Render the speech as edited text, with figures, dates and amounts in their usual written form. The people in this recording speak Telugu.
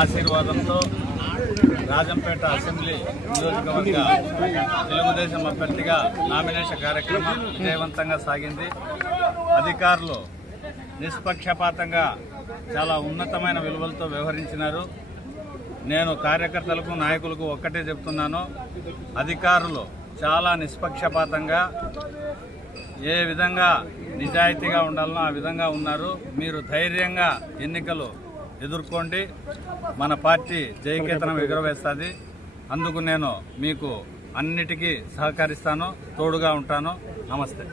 ఆశీర్వాదంతో రాజంపేట అసెంబ్లీ నియోజకవర్గ తెలుగుదేశం అభ్యర్థిగా నామినేషన్ కార్యక్రమం విజయవంతంగా సాగింది. అధికారులు నిష్పక్షపాతంగా చాలా ఉన్నతమైన విలువలతో వ్యవహరించినారు. నేను కార్యకర్తలకు నాయకులకు ఒక్కటే చెప్తున్నాను, అధికారులు చాలా నిష్పక్షపాతంగా ఏ విధంగా నిజాయితీగా ఉండాలనో ఆ విధంగా ఉన్నారు. మీరు ధైర్యంగా ఎన్నికలు ఎదుర్కోండి, మన పార్టీ జయకేతనం ఎగురవేస్తుంది. అందుకు నేను మీకు అన్నిటికీ సహకరిస్తాను, తోడుగా ఉంటాను. నమస్తే.